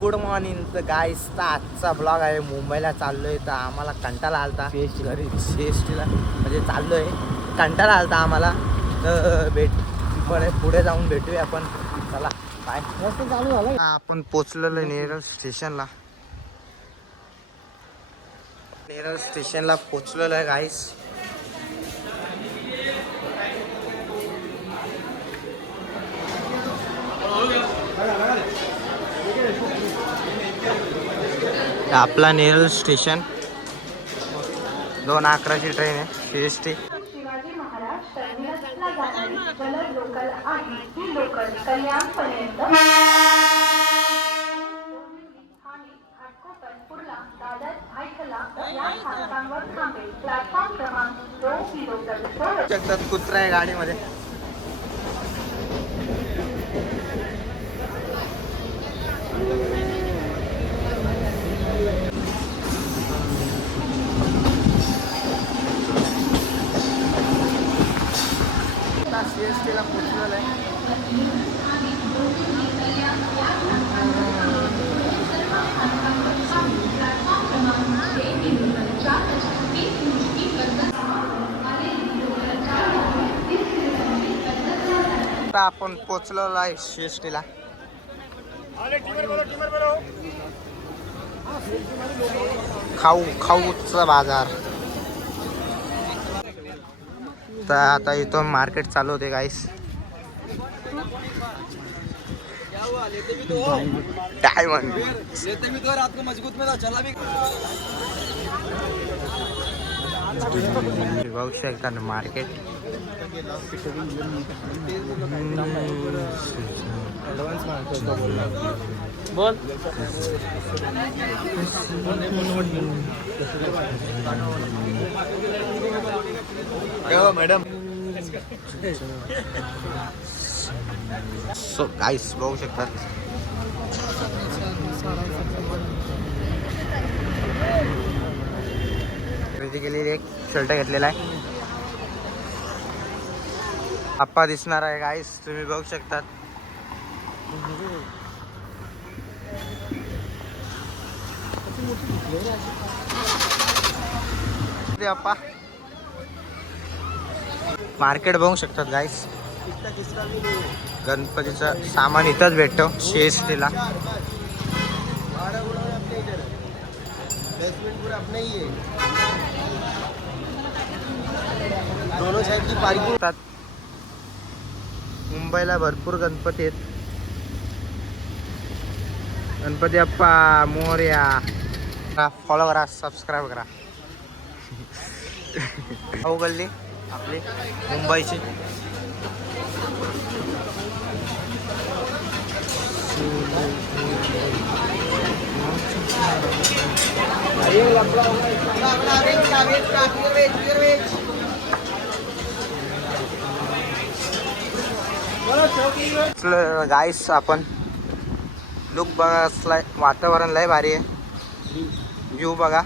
Good morning तर गाईस तर आजचा ब्लॉग आहे. मुंबईला चाललोय तर आम्हाला कंटाळा आलता. घरी सी एस टीला म्हणजे चाललोय. कंटाळा आलता आम्हाला. तर भेट पण पुढे जाऊन भेटूया आपण. चला बाय चालू झालं. आपण पोचलेलो नेरळ स्टेशनला. नेरळ स्टेशनला पोचलेलो आहे गाईस आपला नेरळ स्टेशन. दोन अकराची ट्रेन आहे C S T Shivaji Maharaj टर्मिनसला जाणारी जलद लोकल आहे ही लोकल कल्याणपर्यंत ठाणे घाटकोपर कुर्ला दादर भायखला या स्थानकांवर थांबेल प्लॅटफॉर्म क्रमांक दोन ही लोकल सोडत शकतात कुत्रा आहे गाडीमध्ये सी एस टीला पोचलेलं आहे आता आपण पोचलो आहे सी एस टीला खाऊ खाऊचा बाजार. तर आता इथं मार्केट चालू होते गाईस डायमंड लेते भी तो हो, रात को मजबूत में था चला भी बघू शकता ना मार्केट बोल मॅडम? सो गाईस बघू शकतात खरेदी केलेली एक शर्ट घेतलेला आहे. आप्पा दिसणार आहे गाईस तुम्ही बघू शकतात. ते आप्पा. मार्केट बघू शकतात गाईस गणपतीचं सामान इथंच भेटतो ला बेसमेंट पूरा अपना ही है दोनों साइड की पार्किंग असतात. मुंबईला भरपूर गणपती आहेत. गणपती अप्पा मोर्या. फॉलो करा सबस्क्राईब करा. भाऊ गल्ली आपली मुंबईची. गाईस आपण लुक बघा असलाय वातावरण लय भारी आहे. व्ह्यू बघा.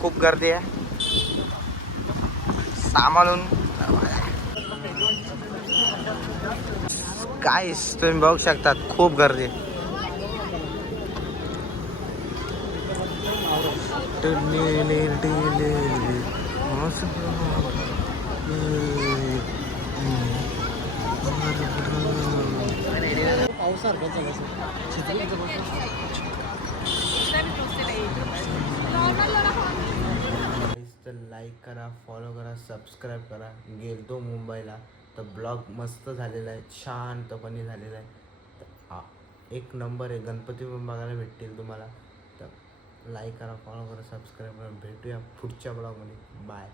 खूप गर्दी आहे. सांभाळून काय तुम्ही बघू शकतात खूप गर्दी. तर लाईक करा फॉलो करा सबस्क्राईब करा. गेलतो मुंबईला. तर ब्लॉग मस्त झालेला आहे शांतपणे झालेला आहे. तर हा एक नंबर आहे गणपती पण बघायला भेटतील तुम्हाला. तर लाईक करा फॉलो करा सबस्क्राईब करा. भेटूया पुढच्या ब्लॉगमध्ये बाय